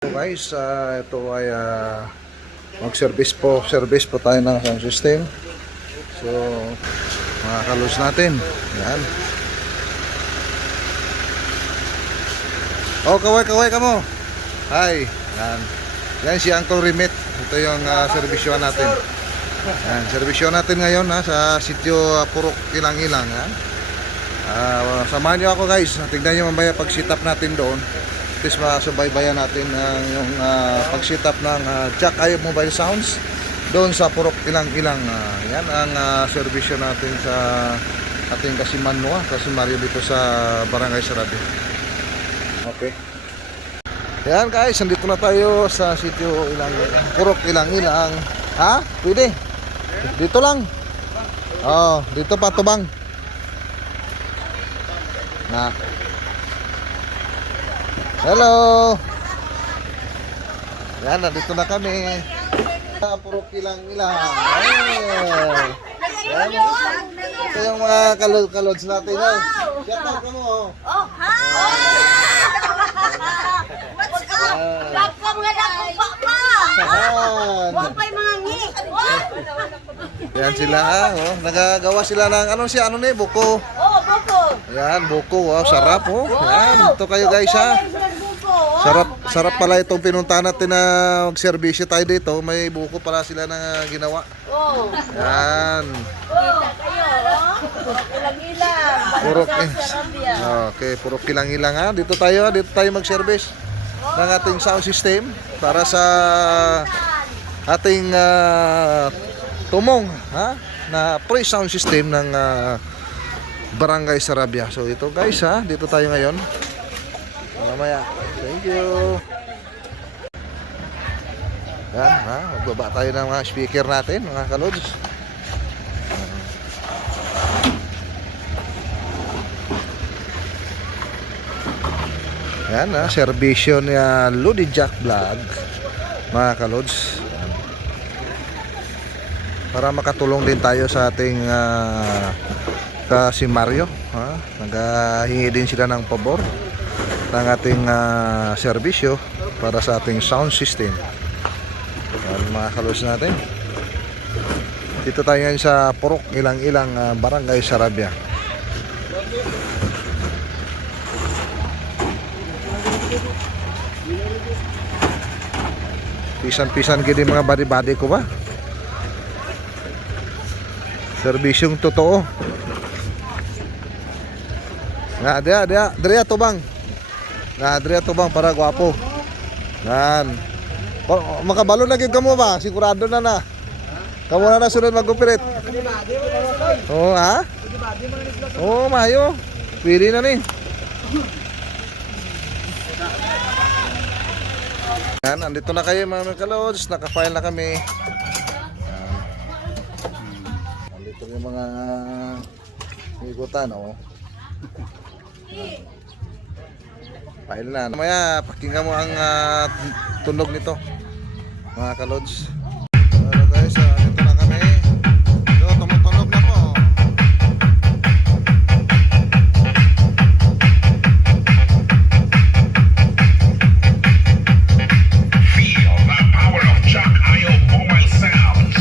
Guys, ito ay mag-service po tayo ng sound system. So, makakalus natin. Yan. Oh, kaway ka mo. Hi. Yan. Yan si Uncle Remit. Ito yung servisyon natin. Yan, servisyon natin ngayon sa sitio Purok Ilang-Ilang. Samahan nyo ako guys. Tignan nyo mamaya pag sit up natin doon. At least masubaybayan natin yung pag-sit up ng Jack Ayob Mobile Sounds doon sa Purok Ilang-Ilang. Yan ang servisyo natin sa ating Kasimario dito sa Barangay Sarabia. Okay. Yan guys, nandito na tayo sa sitio Purok Ilang-Ilang. Ha? Pwede? Dito lang. Oh, dito pa tubang. Na. Hello. Yan, nandito na kami. Purok Ilang-Ilang. Yan. Ito yung mga kalods natin. Shout out ka mo. Oh, hi! Lapang nga na kung pa! Huwag pa'y mga ngi! Yan sila nagagawa sila ng buko. Oh, buko! Yan, buko. Wow, sarap Yan, ito kayo guys Sarap pala itong pinuntahan natin na mag-servisyo tayo dito. May buko pala sila na ginawa. Oh! Yan. Kita kayo, Ilang-Ilang! Purok Okay, Purok Ilang-Ilang Dito tayo mag-service ng ating sound system para sa ating tumong na free sound system ng Barangay Sarabia. So ito guys dito tayo ngayon. Mamaya. Thank you. Yan magbaba tayo ng mga speaker natin, mga kalods. Yan serbisyo ni Lodi Jack Vlog, mga kalods. Para makatulong din tayo sa ating Kasimario. Naghahingi din sila ng pabor ng ating serbisyo para sa ating sound system. Yan, mga kalods natin. Dito tayo ngayon sa Purok Ilang-Ilang, Barangay Sarabia. Pisan-pisan gini mga body ko ba? Serbisyong totoo. Nga dia tubang. Dia tubang para gwapo. Nan. Makabalo na gyud kamo ba? Sigurado na. Kamu na sunod mag-operate. Oh, Oh, mayo. Pwede na ni. Yan, andito na kayo mga kalods, naka-file na kami. Andito yung mga ikutan, File na. Mamaya, pakinggan mo ang tunog nito, mga kalods. Hello guys, andito na kami. So, tumutunog na po. Feel the power of Jack Ayob Mobile Sounds.